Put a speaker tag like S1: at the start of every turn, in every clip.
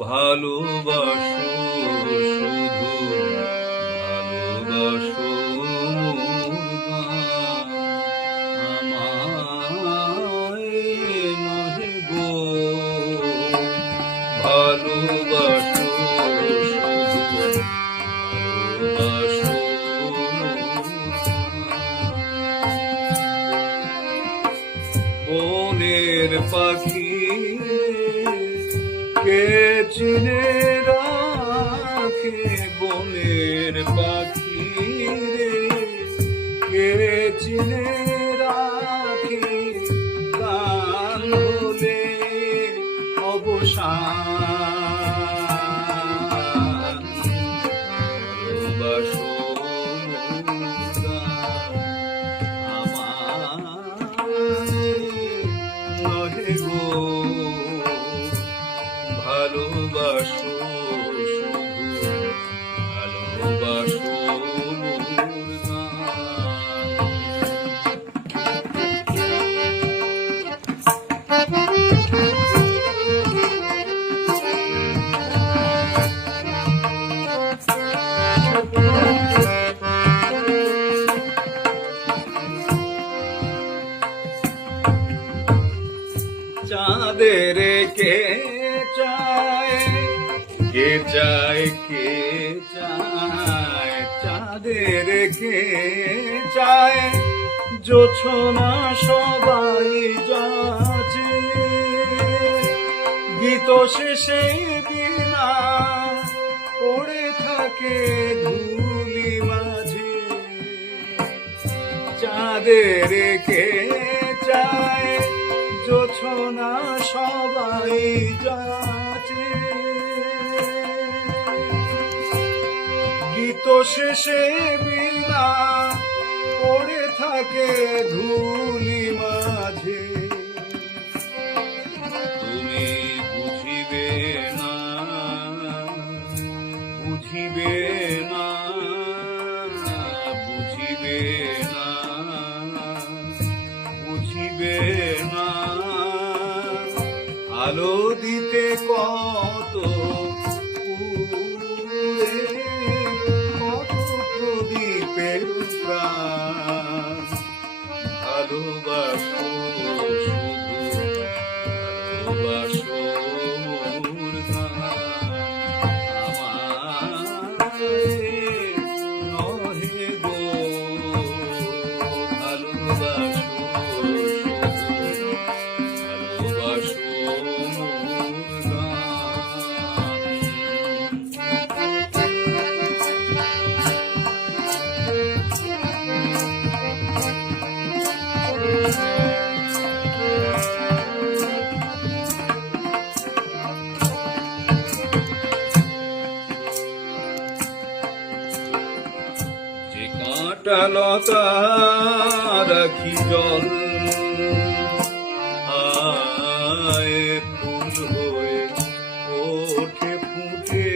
S1: ভালোবাসো। বনের পাখি কে চিনে রাখে বনের পাখি রে? কে চিনে চাঁদের কে চায়? কে চায় কে চায়? চাঁদের কে চায়? জোছনা সবাই যাচ্ছে। গীত শেষে বিনা পড়ে থাকে ধুলি মাঝে। চাঁদের কে যাচ্ছে গীত শেষে বিনা পড়ে থাকে ধুলি মাঝে। আলো দিতে কত লতা রাখি জল। আয় ফুল হয়ে ওঠে ফুটে।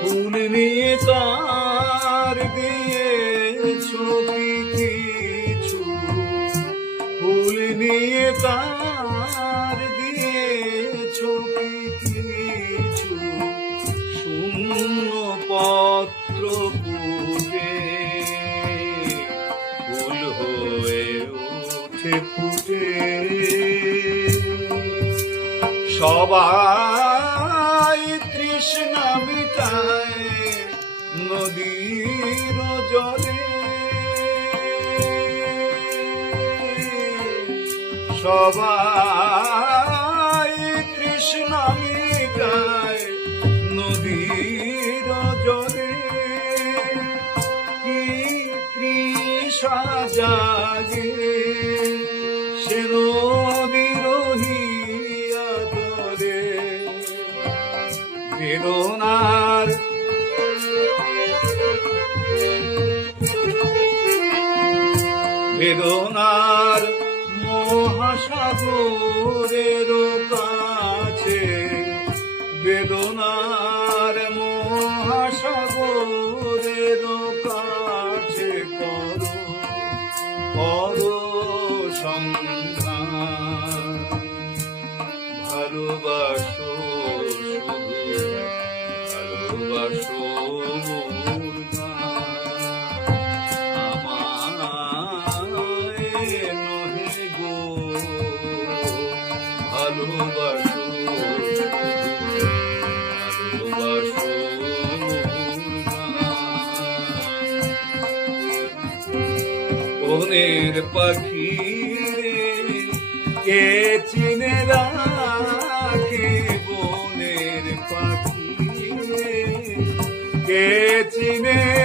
S1: ফুল নিয়ে তার দিয়ে ছবি কিছু। ফুল নিয়ে তার দিয়ে ছবি কিছু। শূন্য পত্র ফুটে ফুল হয়ে ওঠে ফুটে। সবাই তৃষ্ণা মিটায় নদীর জলে। সবাই তৃষ্ণা মিটায় নদীর তৃষা জাগে সে বিরোহিয়া তোরে বেদনার বেদনার মহাসাগরের কাছে ভালোবাসো পাখি কে চিনে রাখে বনের পাখি কে চিনে